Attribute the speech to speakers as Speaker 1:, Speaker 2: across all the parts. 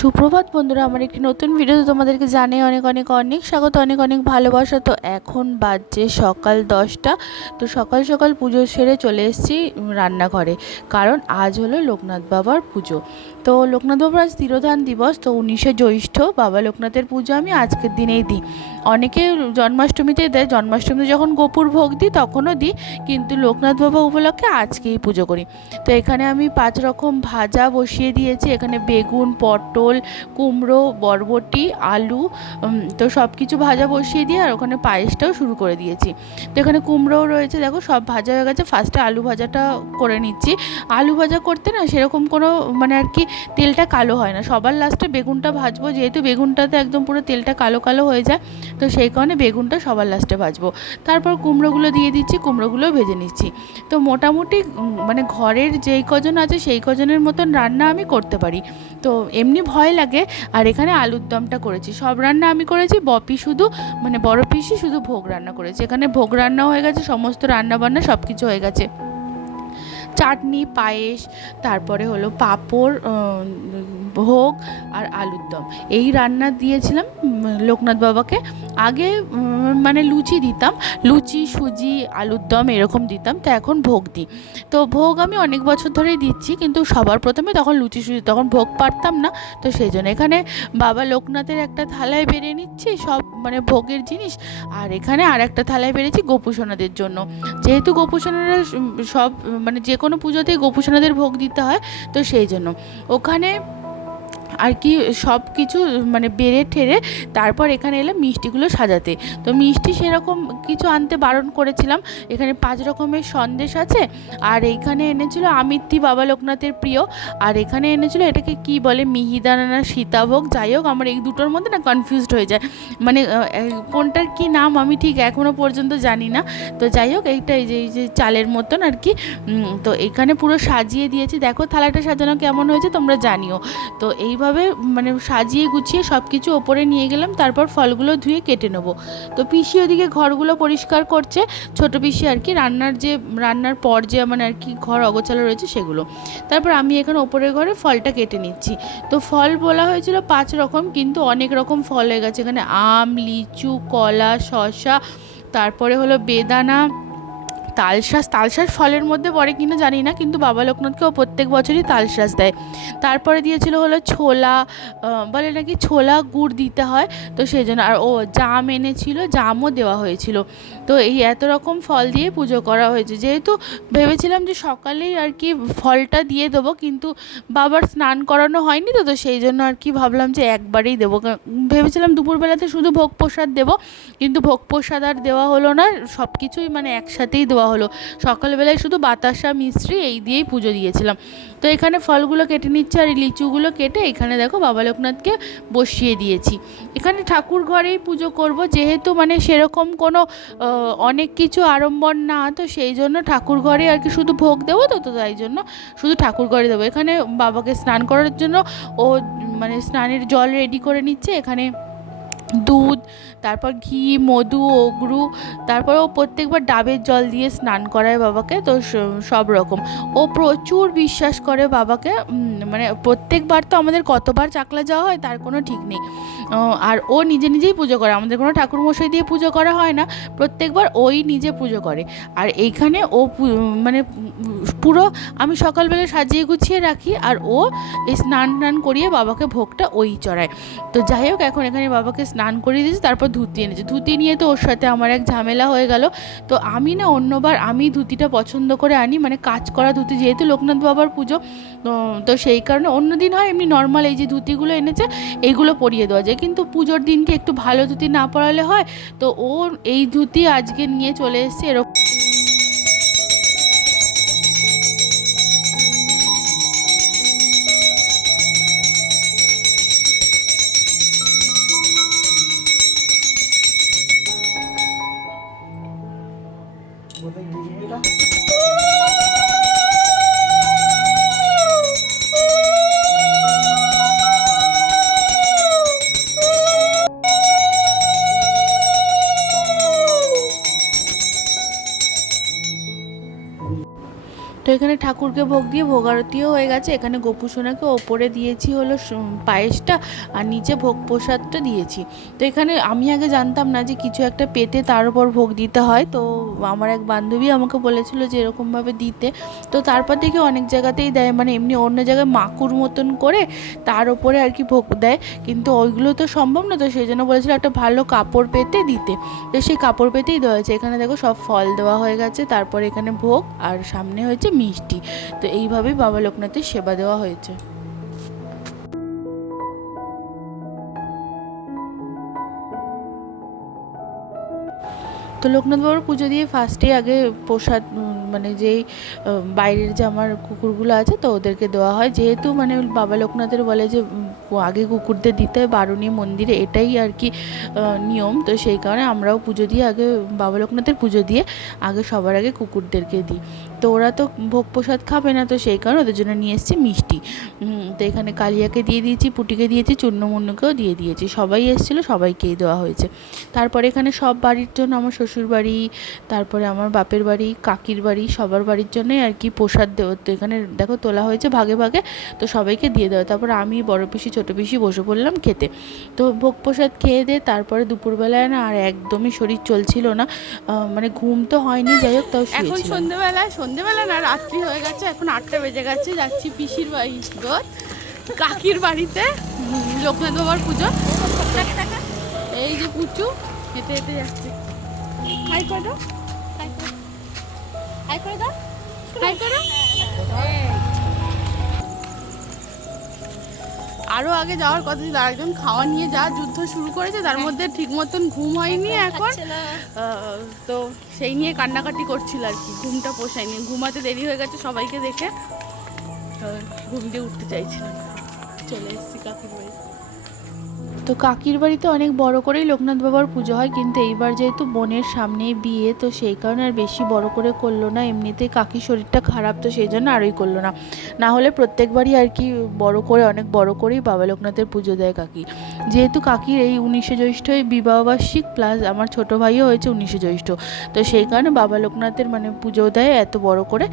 Speaker 1: সুপ্রভাত বন্ধুরা, আমার একটি নতুন ভিডিওতে তোমাদেরকে জানাই অনেক অনেক অনেক স্বাগত, অনেক অনেক ভালোবাসা। তো এখন বাজছে সকাল দশটা, তো সকাল সকাল পুজো সেরে চলে এসেছি রান্নাঘরে, কারণ আজ হলো লোকনাথ বাবার পুজো। তো লোকনাথ বাবার আজ তিরোধান দিবস, তো উনিশে জ্যৈষ্ঠ বাবা লোকনাথের পুজো আমি আজকের দিনেই দিই। অনেকে জন্মাষ্টমীতে দেয়, জন্মাষ্টমীতে যখন গোপুর ভোগ দিই তখনও দিই, কিন্তু লোকনাথ বাবা উপলক্ষে আজকেই পুজো করি। তো এখানে আমি পাঁচ রকম ভাজা বসিয়ে দিয়েছি, এখানে বেগুন, পটল, কুমড়ো, বরবটি, আলু তো সব কিছু ভাজা বসিয়ে দিয়ে আর ওখানে পায়েসটাও শুরু করে দিয়েছি। তো এখানে কুমড়োও রয়েছে, দেখো সব ভাজা হয়ে গেছে, ফার্স্টে আলু ভাজাটা করে নিচ্ছি। আলু ভাজা করতে না সেরকম কোনো মানে আর কি তেলটা কালো হয় না। সবার লাস্টে বেগুনটা ভাজবো, যেহেতু বেগুনটাতে একদম পুরো তেলটা কালো কালো হয়ে যায়, তো সেই কারণে বেগুনটা সবার লাস্টে ভাজবো। তারপর কুমড়োগুলো দিয়ে দিচ্ছি, কুমড়োগুলোও ভেজে নিচ্ছি। তো মোটামুটি মানে ঘরের যেই কজন আছে সেই কজনের মতন রান্না আমি করতে পারি। তো এমনি ভয় লাগে, আর এখানে আলুর দমটা করেছি। সব রান্না আমি করেছি, বপি শুধু মানে বড় পিসি শুধু ভোগ রান্না করেছি। এখানে ভোগ রান্না হয়ে গেছে, সমস্ত রান্না বান্না সব কিছু হয়ে গেছে। চাটনি পায়েস তারপরে হলো পাঁপড় ভোগ আর আলুর দম। এই রান্না দিয়েছিলাম লোকনাথ বাবাকে। আগে মানে লুচি দিতাম, লুচি, সুজি, আলুর দম এরকম দিতাম, তো এখন ভোগ দিই। তো ভোগ আমি অনেক বছর ধরেই দিচ্ছি, কিন্তু সবার প্রথমে তখন লুচি, সুজি, তখন ভোগ পারতাম না। তো সেই জন্য এখানে বাবা লোকনাথের একটা থালায় বেড়ে নিচ্ছি সব মানে ভোগের জিনিস, আর এখানে আর একটা থালায় বেড়েছি গোপুসোনাদের জন্য। যেহেতু গোপুসোনারা সব মানে যে কোনো পুজোতেই গোপুসোনাদের ভোগ দিতে হয়, তো সেই জন্য। ওখানে আর কি সব কিছু মানে বেড়ে ঠেরে তারপর এখানে এলাম মিষ্টিগুলো সাজাতে। তো মিষ্টি সেরকম কিছু আনতে বারণ করেছিলাম। এখানে পাঁচ রকমের সন্দেশ আছে। আর এইখানে এনেছিল আমিত্তি বাবা লোকনাথের প্রিয়। আর এখানে এনেছিল এটাকে কি বলে? মিহিদানা না সীতাভোগ? যাই হোক, আমার এই দুটোর মধ্যে না কনফিউজড হয়ে যায়। মানে কোনটার কি নাম আমি ঠিক এখনও পর্যন্ত জানি না। তো যাই হোক, এইটা এই যে এই যে চালের মতন আর কি। তো এখানে পুরো সাজিয়ে দিয়েছি। দেখো থালাটা সাজানো কেমন হয়েছে, তোমরা জানিও। তো এইভাবে মানে সাজিয়ে গুছিয়ে সব কিছু ওপরে নিয়ে গেলাম, তারপর ফলগুলো ধুয়ে কেটে নেব। তো পিসি ওদিকে ঘরগুলো পরিষ্কার করছে, ছোট পিসি আর কি, রান্নার যে, রান্নার পর যে মানে আর কি ঘর অগোছালো রয়েছে সেগুলো। তারপর আমি এখানে ওপরের ঘরে ফলটা কেটে নিচ্ছি। তো ফল বলা হয়েছিল পাঁচ রকম, কিন্তু অনেক রকম ফল হয়ে গেছে। এখানে আম, লিচু, কলা, শসা, তারপরে হলো বেদানা তালশাঁস তালশাঁস ফলের মধ্যে পড়ে কিনা জানি না, কিন্তু বাবা লোকনাথকেও প্রত্যেক বছরই তালশাঁস দেয়। তারপরে দিয়েছিল হলো ছোলা বলে নাকি ছোলা গুড় দিতে হয়, তো সেই জন্য আর ও জাম এনেছিল, জামও দেওয়া হয়েছিল। তো এই এত রকম ফল দিয়ে পুজো করা হয়েছে। যেহেতু ভেবেছিলাম যে সকালেই আর কি ফলটা দিয়ে দেবো, কিন্তু বাবার স্নান করানো হয়নি তো তো সেই জন্য আর কি ভাবলাম যে একবারেই দেবো। ভেবেছিলাম দুপুরবেলাতে শুধু ভোগ প্রসাদ দেবো, কিন্তু ভোগ প্রসাদ আর দেওয়া হলো না সব কিছুই মানে একসাথেই দেওয়া হলো। সকালবেলায় শুধু বাতাসা মিশ্রি এই দিয়েই পুজো দিয়েছিলাম। তো এখানে ফলগুলো কেটে নিচ্ছে আর লিচুগুলো কেটে এখানে দেখো বাবা লোকনাথকে বসিয়ে দিয়েছি। এখানে ঠাকুর ঘরেই পুজো করব, যেহেতু মানে সেরকম কোনো অনেক কিছু আড়ম্বর না, তো সেই জন্য ঠাকুর ঘরে আর কি শুধু ভোগ দেবো তো তো তাই জন্য শুধু ঠাকুর ঘরে দেবো। এখানে বাবাকে স্নান করার জন্য ও মানে স্নানের জল রেডি করে নিচ্ছে। এখানে দুধ, তারপর ঘি, মধু, অগরু, তারপর ও প্রত্যেকবার ডাবের জল দিয়ে স্নান করায় বাবাকে, তো সব রকম। ও প্রচুর বিশ্বাস করে বাবাকে মানে প্রত্যেকবার তো আমাদের কতবার চাকলা যাওয়া হয়, তার কোনো ঠিক নেই। আর ও নিজে নিজেই পুজো করে, আমাদের কোনো ঠাকুর মশাই দিয়ে পুজো করা হয় না, প্রত্যেকবার ওই নিজে পুজো করে। আর এইখানে ও মানে পুরো আমি সকালবেলা সাজিয়ে গুছিয়ে রাখি, আর ও স্নান টান করিয়ে বাবাকে ভোগটা ওই চড়ায়। তো যাই হোক, এখন এখানে বাবাকে করিয়ে দিয়েছি, তারপর ধুতি এনেছি। ধুতি নিয়ে তো ওর সাথে আমার এক ঝামেলা হয়ে গেল। তো আমি না অন্যবার আমি ধুতিটা পছন্দ করে আনি মানে কাজ করা ধুতি, যেহেতু লোকনাথ বাবার পুজো, তো সেই কারণে অন্য দিন হয়, এমনি নর্মাল এই যে ধুতিগুলো এনেছে এইগুলো পরিয়ে দেওয়া যায়। কিন্তু পুজোর দিনকে একটু ভালো ধুতি না পরালে হয়, তো ও এই ধুতি আজকে নিয়ে চলে এসছে এরকম। ঠাকুরকে ভোগ দিয়ে ভোগ আরতিও হয়ে গেছে। এখানে গোপু সোনাকে ওপরে দিয়েছি হলো পায়েসটা আর নিচে ভোগ প্রসাদটা দিয়েছি। তো এখানে আমি আগে জানতাম না যে কিছু একটা পেতে তার উপর ভোগ দিতে হয়। তো আমার এক বান্ধবী আমাকে বলেছিল যে এরকমভাবে দিতে। তো তারপর থেকে অনেক জায়গাতেই দেয়। মানে এমনি অন্য জায়গায় মাকুর মতন করে তার ওপরে আর কি ভোগ দেয়। কিন্তু ওইগুলো তো সম্ভব না। তো সেই জন্য বলেছিল একটা ভালো কাপড় পেতে দিতে। তো সেই কাপড় পেতেই দেওয়া হয়েছে। এখানে দেখো সব ফল দেওয়া হয়ে গেছে। তারপরে এখানে ভোগ আর সামনে হয়েছে মিষ্টি। তো এইভাবেই বাবা লোকনাথের সেবা দেওয়া হয়েছে। তো লোকনাথ বাবার পুজো দিয়ে ফার্স্টে আগে প্রসাদ মানে যেই বাইরের যে আমার কুকুরগুলো আছে তো ওদেরকে দেওয়া হয়। যেহেতু মানে বাবা লোকনাথের বলে যে আগে কুকুরদের দিতে হয়। বারুণী মন্দিরে এটাই আর কি নিয়ম। তো সেই কারণে আমরাও পুজো দিয়ে আগে বাবা লোকনাথের পুজো দিয়ে আগে সবার আগে কুকুরদেরকে দিই। তো ওরা তো ভোগ প্রসাদ খাবে না, তো সেই কারণে ওদের জন্য নিয়ে এসেছি মিষ্টি। তো এখানে কালিয়াকে দিয়ে দিয়েছি, পুটিকে দিয়েছি চূর্ণমুন্নুকেও দিয়ে দিয়েছি। সবাই এসেছিল, সবাইকেই দেওয়া হয়েছে। তারপরে এখানে সব বাড়ির জন্য আমার শ্বশুর বাড়ি, তারপরে আমার বাপের বাড়ি, কাকির বাড়ি, সবার বাড়ির জন্যই আর কি প্রসাদ দেওয়া তো এখানে দেখো তোলা হয়েছে ভাগে ভাগে, তো সবাইকে দিয়ে দেওয়া তারপর আমি বড় পিসি ছোটো পিসি বসে পড়লাম খেতে। তো ভোগ প্রসাদ খেয়ে দিয়ে তারপরে দুপুরবেলায় না আর একদমই শরীর চলছিল না। মানে ঘুম তো হয়নি যাই হোক তাও
Speaker 2: এখন সন্ধেবেলায় সন্ধেবেলা না রাত্রি হয়ে গেছে এখন আটটা বেজে গেছে যাচ্ছি পিসির বাড়ি কাকির বাড়িতে লোকনাথ বাবার পুজো। এই যে পুচু হেঁটে হেঁটে যাচ্ছে। হাই করো হাই করে দাও। হাই করো। আরও আগে যাওয়ার কথা ছিল আরেকজন খাওয়া নিয়ে যা যুদ্ধ শুরু করেছে তার মধ্যে ঠিক মতন ঘুম হয়নি এখন। তো সেই নিয়ে কান্নাকাটি করছিল আর কি ঘুমটা পোষায়নি। ঘুমাতে দেরি হয়ে গেছে সবাইকে দেখে ঘুম দিয়ে উঠতে চাইছিলাম। চলে এসেছি কাকির বাড়ি।
Speaker 1: তো কাকির বাড়িতে অনেক বড় করেই লোকনাথ বাবার পুজো হয়, কিন্তু এইবার যেহেতু বোনের সামনেই বিয়ে, তো সেই কারণে আর বেশি বড় করে করল না। এমনিতেই কাকির শরীরটা খারাপ, তো সেই জন্য আরোই করল না। না হলে প্রত্যেকবারই আর কি বড় করে, অনেক বড় করেই বাবা লোকনাথের পুজো দেয় কাকি। যেহেতু কাকির এই উনিশে জ্যৈষ্ঠই বিবাহবার্ষিক প্লাস আমার ছোট ভাইও হয়েছে উনিশে জ্যৈষ্ঠ। তো সেই কারণে বাবা লোকনাথের মানে পুজো দেয় এত বড় করে।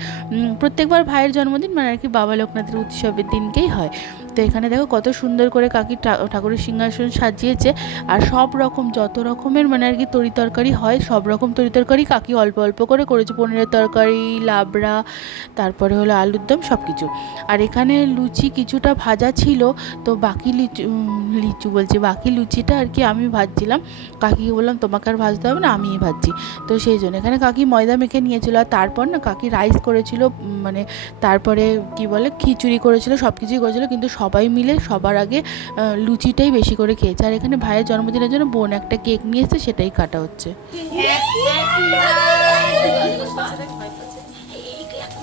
Speaker 1: প্রত্যেকবার ভাইয়ের জন্মদিন মানে আর কি বাবা লোকনাথের উৎসবের দিনকেই হয়। তো এখানে দেখো কত সুন্দর করে কাকি ঠাকুরের সিংহাসন সাজিয়েছে আর সব রকম যত রকমের মানে আর কি তরি তরকারি হয়, সব রকম তরি তরকারি কাকি অল্প অল্প করে করেছে। পনিরের তরকারি, লাবড়া, তারপরে হলো আলুর দম সব কিছু আর এখানে লুচি কিছুটা ভাজা ছিল, তো বাকি লিচু লিচু বলছি, বাকি লুচিটা আর কি আমি ভাজছিলাম। কাকিকে বললাম, তোমাকে আর ভাজতে হবে না, আমিই ভাজছি। তো সেই জন্য এখানে কাকি ময়দা মেখে নিয়েছিল আর তারপর না কাকি রাইস করেছিল মানে তারপরে কি বলে, খিচুড়ি করেছিল সব কিছুই করেছিল। কিন্তু সবাই মিলে সবার আগে লুচিটাই বেশি করে খেয়েছে। আর এখানে ভাইয়ের জন্মদিনের জন্য বোন একটা কেক নিয়ে এসেছে সেটাই কাটা হচ্ছে।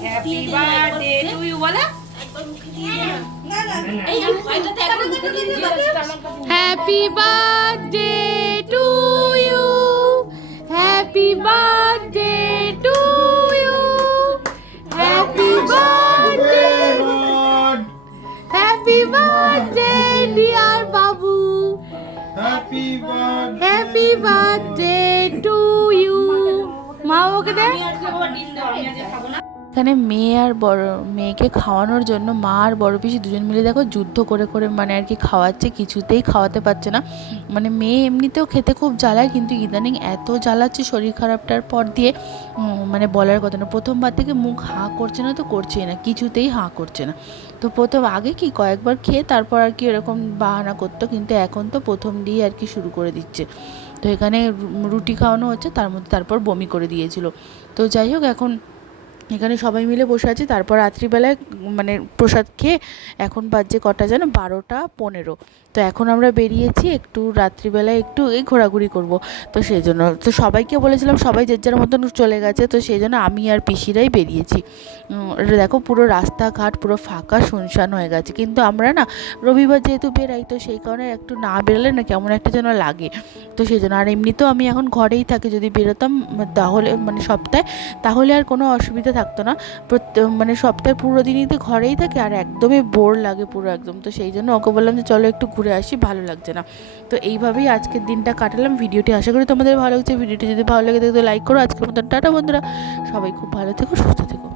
Speaker 3: হ্যাপি বার্থডে টু ইউ বলে।
Speaker 2: Happy birthday to you happy birthday to you happy birthday happy birthday dear Babu
Speaker 4: happy birthday
Speaker 2: happy birthday to you মা ওকে দে।
Speaker 1: এখানে মেয়ে আর বড়, মেয়েকে খাওয়ানোর জন্য মা আর বড় পিসি দুজন মিলে দেখো যুদ্ধ করে করে মানে আর কি খাওয়াচ্ছে, কিছুতেই খাওয়াতে পারছে না। মানে মেয়ে এমনিতেও খেতে খুব জ্বালায়, কিন্তু ইদানিং এত জ্বালাচ্ছে শরীর খারাপটার পর দিয়ে মানে বলার কথা না। প্রথমবার থেকে মুখ হাঁ করছে না তো করছেই না, কিছুতেই হাঁ করছে না। তো প্রথম আগে কি কয়েকবার খেয়ে তারপর আর কি এরকম বাহানা করতো, কিন্তু এখন তো প্রথম দিয়ে আর কি শুরু করে দিচ্ছে। তো এখানে রুটি খাওয়ানো হচ্ছে, তার মধ্যে তারপর বমি করে দিয়েছিল। তো যাই হোক, এখন এখানে সবাই মিলে বসে আছি। তারপর রাত্রিবেলায় মানে প্রসাদ খেয়ে এখন বাজছে কটা যেন? বারোটা পনেরো। তো এখন আমরা বেরিয়েছি একটু রাত্রিবেলায় একটু এই ঘোরাঘুরি করব। তো সেই জন্য তো সবাইকে বলেছিলাম, সবাই যে যার মতন চলে গেছে, তো সেই জন্য আমি আর পিসিরাই বেরিয়েছি। দেখো, পুরো রাস্তাঘাট পুরো ফাঁকা, শুনশান হয়ে গেছে। কিন্তু আমরা না, রবিবার যেহেতু বেরাই, তো সেই কারণে একটু না বেরোলে না কেমন একটা যেন লাগে। তো সেই জন্য আর এমনিতেও আমি এখন ঘরেই থাকি, যদি বেরোতাম তাহলে মানে সপ্তাহে, তাহলে আর কোনো অসুবিধা থাকতো না। মানে সপ্তাহে পুরো দিনই তো ঘরেই থাকে আর একদমই বোর লাগে পুরো একদম। তো সেই জন্য ওকে বললাম যে, চলো একটু ঘুরে আসি, ভালো লাগছে না। তো এইভাবেই আজকের দিনটা কাটালাম। ভিডিওটি আশা করি তোমাদের ভালো লাগছে। ভিডিওটি যদি ভালো লাগে থাকে তো লাইক করো। আজকের মতো টাটা বন্ধুরা। সবাই খুব ভালো থেকো, সুস্থ থেকো।